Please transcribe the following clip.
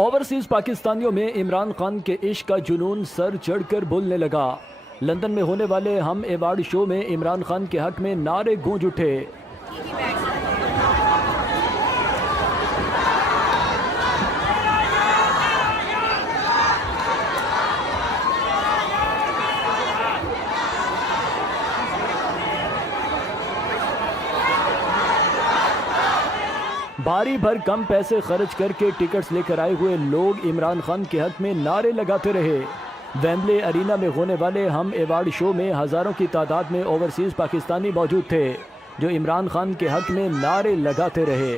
Overseas पाकिस्तानियों में इमरान खान के इश्क का जुनून सर चढ़कर बोलने लगा। लंदन में होने वाले हम अवार्ड शो में इमरान खान के हक में नारे गूंज उठे। भारी भर कम पैसे खर्च करके टिकट्स लेकर आए हुए लोग इमरान खान के हक में नारे लगाते रहे। वेम्बले अरीना में होने वाले हम अवार्ड शो में हज़ारों की तादाद में ओवरसीज़ पाकिस्तानी मौजूद थे जो इमरान खान के हक में नारे लगाते रहे।